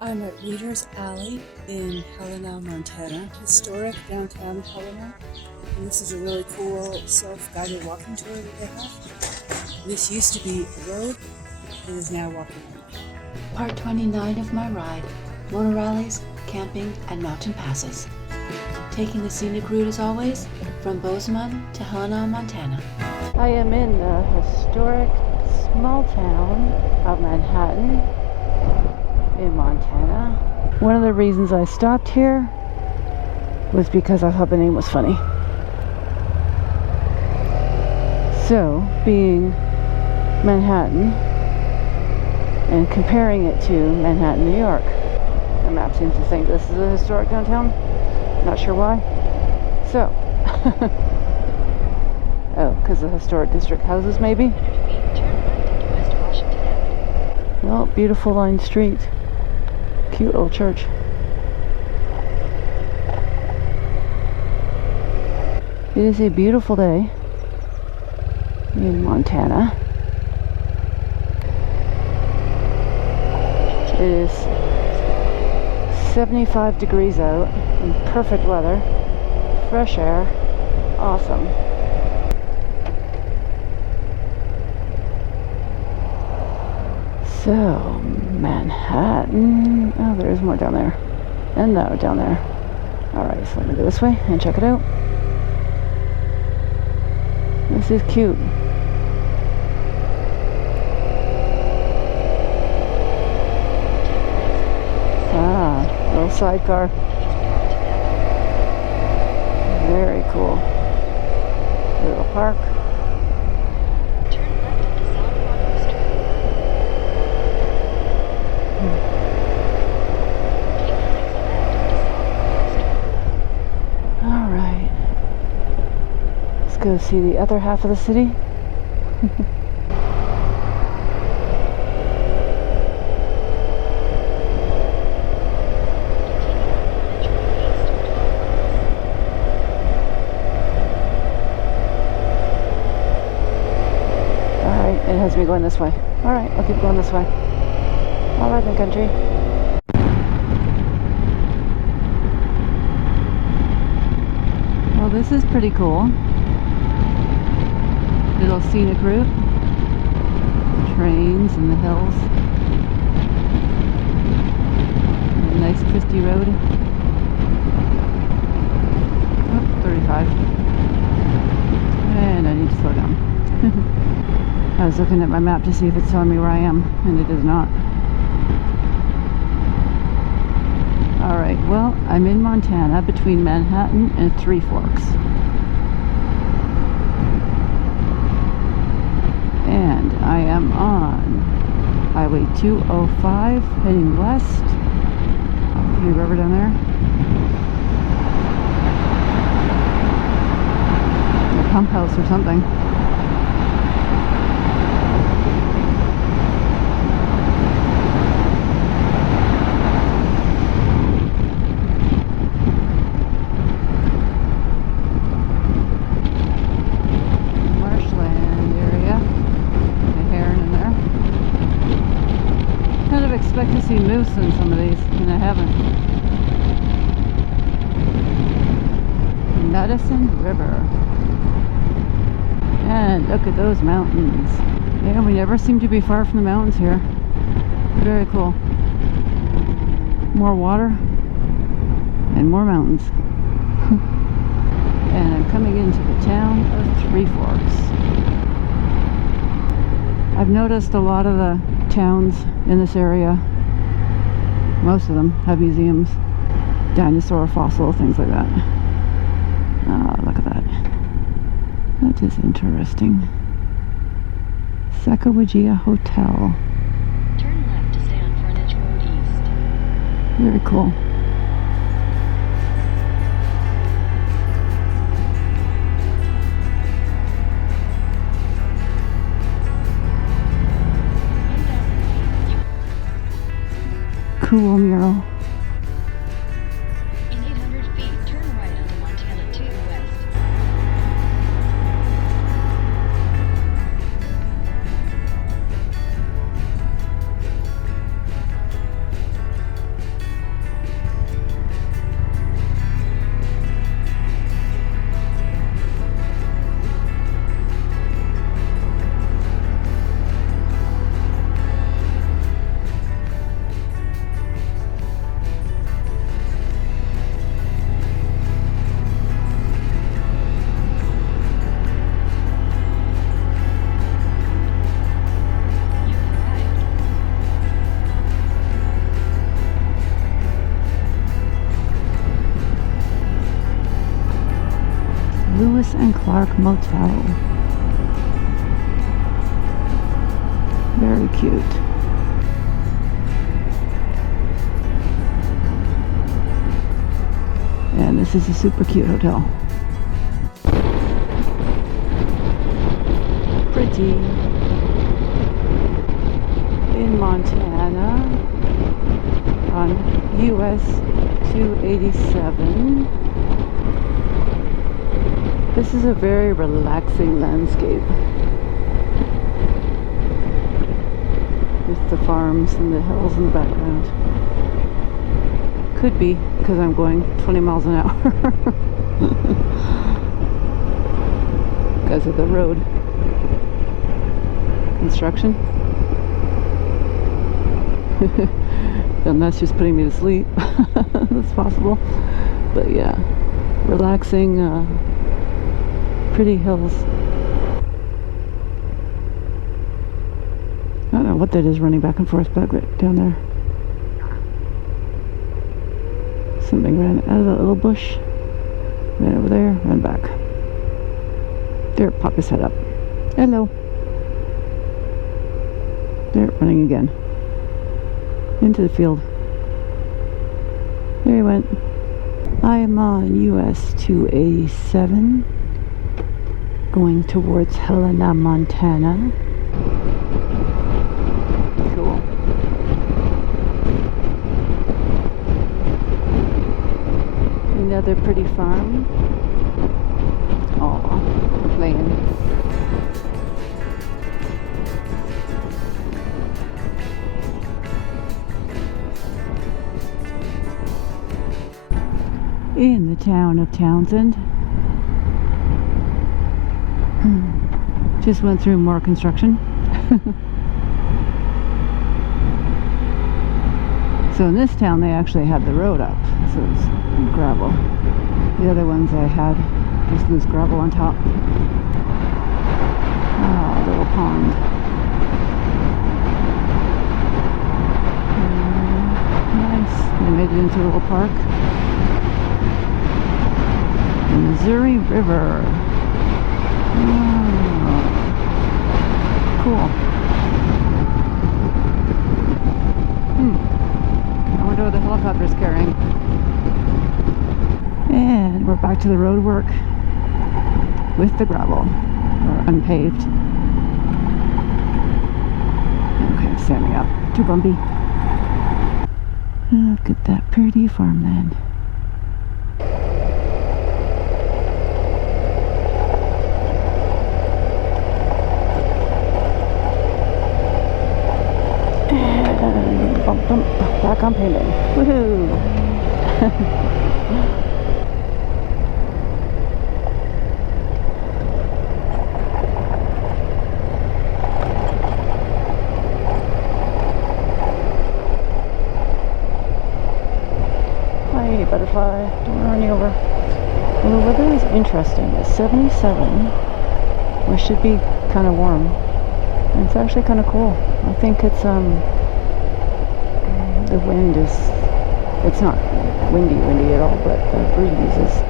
I'm at Reader's Alley in Helena, Montana, historic downtown Helena. And this is a really cool self-guided walking tour that they have. This used to be a road, it is now walking lane. Part 29 of my ride, Moto Rallies, Camping, and Mountain Passes. Taking the scenic route as always, from Bozeman to Helena, Montana. I am in the historic small town of Manhattan in Montana. One of the reasons I stopped here was because I thought the name was funny. So, being Manhattan and comparing it to Manhattan, New York. The map seems to think this is a historic downtown. Not sure why. So, oh, because the historic district houses maybe? Well, beautiful lined street. Cute little church. It is a beautiful day in Montana. It is 75 degrees out in perfect weather, fresh air, awesome. So, Manhattan. Oh, there is more down there. And no, down there. Alright, so let me go this way and check it out. This is cute. Ah, little sidecar. Very cool. Little park. Alright. Let's go see the other half of the city. It has me going this way. Alright, I'll keep going this way. Alright then, country. Well, this is pretty cool. Little scenic route. Trains in the hills. A nice twisty road. Oh, 35. And I need to slow down. I was looking at my map to see if it's telling me where I am, and it is not. Alright, well, I'm in Montana between Manhattan and Three Forks. And I am on Highway 205 heading west. Pretty river down there. A pump house or something. I expect to see moose in some of these, and I haven't. Medicine River. And look at those mountains. Yeah, we never seem to be far from the mountains here. Very cool. More water and more mountains. And I'm coming into the town of Three Forks. I've noticed a lot of the towns in this area, most of them have museums, dinosaur, fossil, things like that. Ah, look at that. That is interesting. Sacagawea Hotel. Turn left to stay on Furniture Road East. Very cool. Cool mural. In 800 feet, turn right onto Montana 2 west. Lewis and Clark Motel. Very cute. And this is a super cute hotel. Pretty. In Montana on US 287. This is a very relaxing landscape with the farms and the hills in the background. Could be because I'm going 20 miles an hour because of the road construction. And that's just putting me to sleep. That's possible. But yeah, relaxing, pretty hills. I don't know what that is running back and forth back right down there. Something ran out of that little bush, ran over there, ran back. There, pop his head up. Hello. There, running again. Into the field. There he went. I am on US 287, going towards Helena, Montana. Cool. Another pretty farm. Oh, they're playing. In the town of Townsend. Just went through more construction. So in this town they actually had the road up, so it's gravel. The other ones I had just loose gravel on top. Ah, little pond. Nice. They made it into a little park. The Missouri River. Oh, cool. I wonder what the helicopter is carrying. And we're back to the road work with the gravel, or unpaved. Okay, standing up. Too bumpy. Look at that pretty farmland. And bump, bump, back on paving. Woohoo! Hi, butterfly. Don't run you over. Well, the weather is interesting. It's 77, which should be kind of warm. And it's actually kind of cool. I think it's the wind is, it's not windy at all, but the breeze is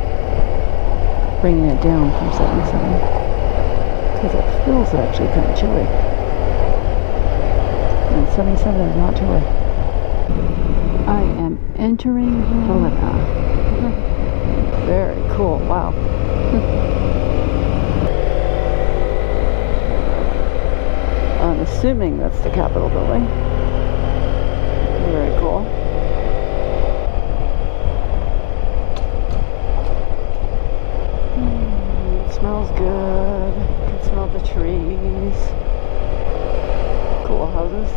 bringing it down from 77 because it feels actually kind of chilly, and 77 is not chilly. I am entering Helena. Very cool. Wow. I'm assuming that's the Capitol building. Very cool. It smells good. You can smell the trees. Cool houses.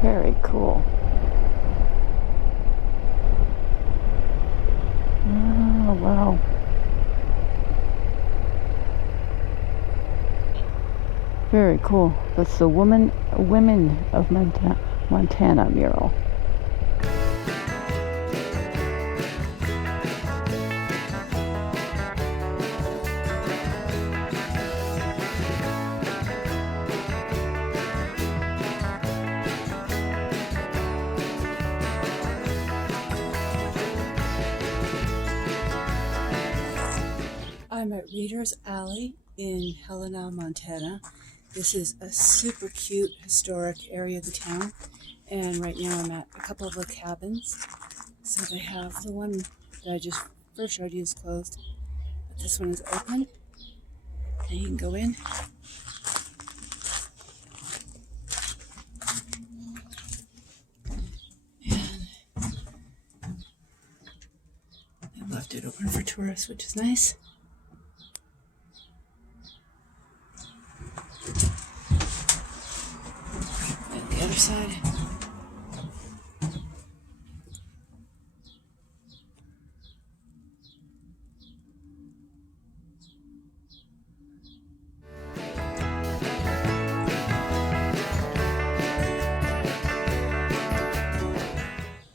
Very cool. Oh, wow. Very cool. That's the Women of Montana mural. I'm at Reader's Alley in Helena, Montana. This is a super cute historic area of the town, and right now I'm at a couple of the cabins. So they have the one that I just first showed you is closed, but this one is open and you can go in. And they left it open for tourists, which is nice. And the other side.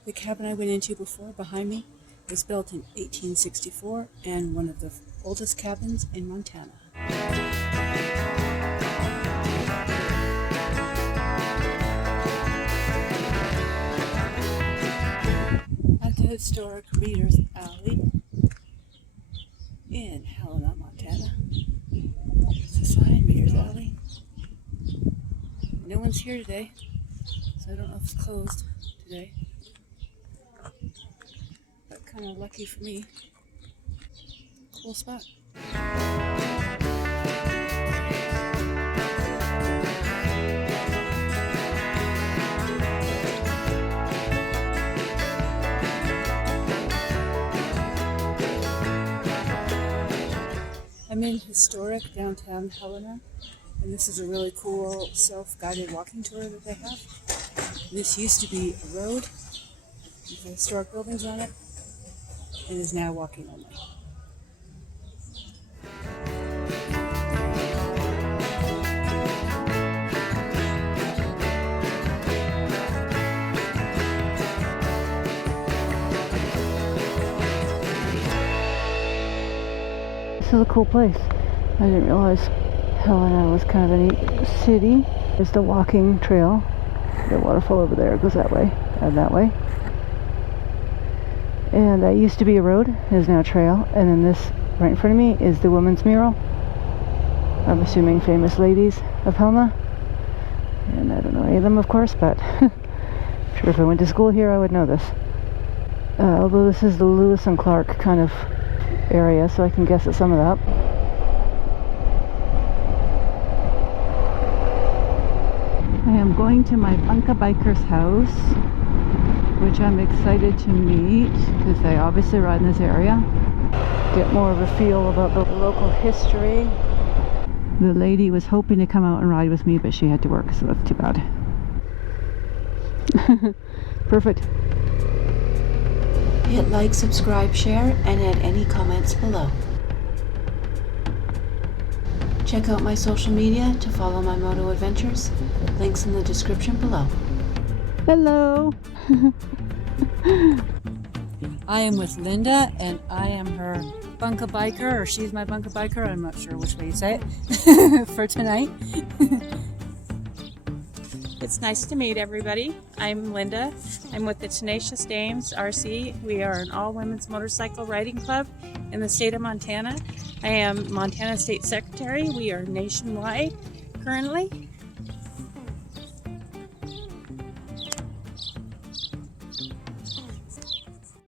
The cabin I went into before, behind me, was built in 1864 and one of the oldest cabins in Montana. At the historic Reader's Alley in Helena, Montana. There's the sign, Reader's Alley. No one's here today, so I don't know if it's closed today. But kind of lucky for me. Cool spot. I'm in historic downtown Helena, and this is a really cool self-guided walking tour that they have. This used to be a road with historic buildings on it, and is now walking only. This is a cool place. I didn't realize Helena was kind of a neat city. There's the walking trail. The waterfall over there goes that way and that way. And that used to be a road, it is now a trail. And then this right in front of me is the women's mural. I'm assuming famous ladies of Helena. And I don't know any of them, of course, but I'm sure if I went to school here, I would know this. Although this is the Lewis and Clark kind of area, so I can guess at some of that. I am going to my Bunk biker's house, which I'm excited to meet because they obviously ride in this area. Get more of a feel about the local history. The lady was hoping to come out and ride with me, but she had to work, so that's too bad. Perfect. Hit like, subscribe, share, and add any comments below. Check out my social media to follow my moto adventures. Links in the description below. Hello! I am with Linda, and I am her bunka biker, or she's my bunka biker. I'm not sure which way you say it, for tonight. It's nice to meet everybody. I'm Linda. I'm with the Tenacious Dames RC. We are an all-women's motorcycle riding club in the state of Montana. I am Montana State Secretary. We are nationwide currently.